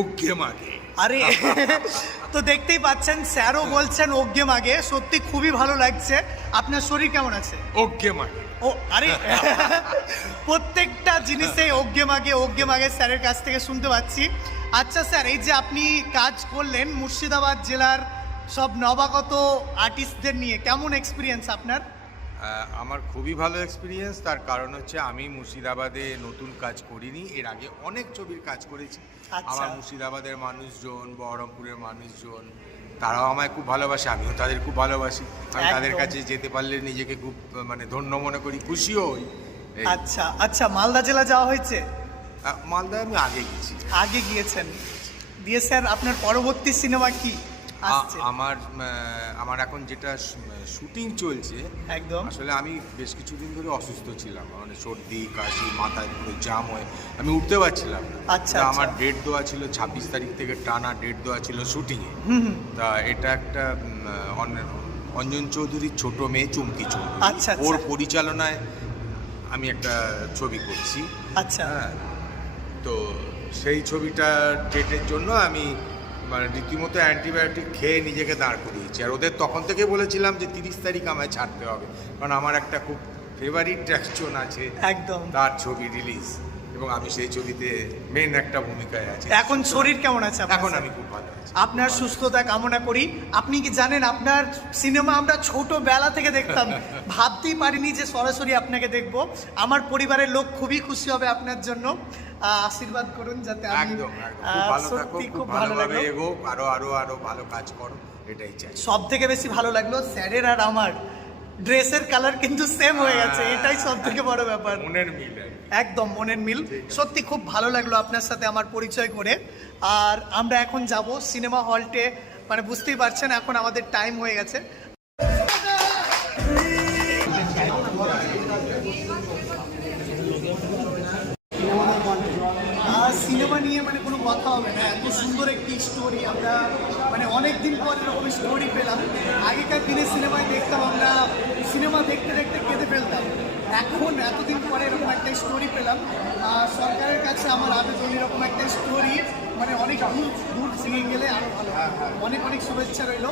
ওকে মাগে। আরে তো দেখতেই পাচ্ছেন স্যারও বলছেন ওকে মাগে, সত্যি খুবই ভালো লাগছে। আপনার শরীর কেমন আছে? ওকে মাগে। ও আরে প্রত্যেকটা জিনিসে ওকে মাগে স্যারের কাছ থেকে শুনতে পাচ্ছি। আচ্ছা স্যার, এই যে আপনি কাজ করলেন মুর্শিদাবাদ জেলার সব নবাগত আর্টিস্টদের নিয়ে, কেমন এক্সপিরিয়েন্স আপনার? আমার খুবই ভালো এক্সপিরিয়েন্স। তার কারণ হচ্ছে আমি মুর্শিদাবাদে নতুন কাজ করিনি, এর আগে অনেক ছবির কাজ করেছি। আচ্ছা। আমার মুর্শিদাবাদের মানুষজন, বহরমপুরের মানুষজন, তারাও আমায় খুব ভালোবাসে, আমিও তাদের খুব ভালোবাসি। আমি তাদের একদম। কাছে যেতে পারলে নিজেকে খুব ধন্য মনে করি, খুশিও হই। এই। আচ্ছা আচ্ছা, মালদা জেলা যাওয়া হয়েছে? মালদায় আমি আগে গেছি। আগে গিয়েছেন। দিয়ে স্যার আপনার পরবর্তী সিনেমা কি আসছে? আমার এখন যেটা শুটিং চলছে, একদম। আসলে আমি বেশ কিছুদিন ধরে অসুস্থ ছিলাম, সর্দি কাশি, মাথায় পুরো জাম হয়ে আমি উঠতে পারছিলাম না। আচ্ছা, তা আচ্ছা। আমার ডেট দেওয়া ছিল 26 তারিখ থেকে, টানা ডেট দেওয়া ছিল শুটিংয়ে। তা এটা একটা অঞ্জন চৌধুরীর ছোট মেয়ে চুমকি চৌধুরী, আচ্ছা, আচ্ছা। ওর পরিচালনায় আমি একটা ছবি করছি। আচ্ছা। হ্যাঁ, তো সেই ছবিটার ডেটের জন্য আমি রীতিমতো অ্যান্টিবায়োটিক খেয়ে নিজেকে দাঁড় করিয়েছি। আর ওদের তখন থেকে বলেছিলাম যে 30 তারিখ আমায় ছাড়তে হবে, কারণ আমার একটা খুব ফেভারিট অ্যাকশন আছে, একদম। তার ছবি রিলিজ, এবং আমি সেই ছবিতে মেন একটা ভূমিকায় আছি। এখন শরীর কেমন আছে আপনার? এখন আমি খুব ভালো আছি। আপনার সুস্থতা কামনা করি। আপনি কি জানেন আপনার সিনেমা আমরা ছোটবেলা থেকে দেখতাম, ভাবতেই পারিনি যে সরাসরি আপনাকে দেখব। আমার পরিবারের লোক খুবই খুশি হবে আপনার জন্য। আশীর্বাদ করুন যাতে আমি একদম খুব ভালো থাকো, সত্যি খুব খুব ভালো ভালোভাবে লাগলো। এগো, আরো ভালো কাজ করো, এটাই চাই। সব থেকে বেশি ভালো লাগলো স্যারের আর আমার ড্রেসের কালার কিন্তু সেম হয়ে গেছে, এটাই সব থেকে বড় ব্যাপার। মনের মিল। একদম মনের মিল। সত্যি খুব ভালো লাগলো আপনার সাথে আমার পরিচয় করে। আর আমরা এখন যাব সিনেমা হলটে, বুঝতেই পারছেন এখন আমাদের টাইম হয়ে গেছে। সিনেমা নিয়ে কোনো কথা হবে না, এত সুন্দর একটি স্টোরি আমরা অনেক দিন পর এরকম স্টোরি পেলাম। আগেকার দিনে সিনেমায় দেখতাম আমরা, সিনেমা দেখতে দেখতে কেঁদে ফেলতাম, এখন এতদিন পরে এরকম একটা স্টোরি পেলাম। সরকারের কাছে আমার আবেদন, এরকম একটা স্টোরি অনেক দূর দূর গেলে আরও ভালো। অনেক অনেক শুভেচ্ছা রইল।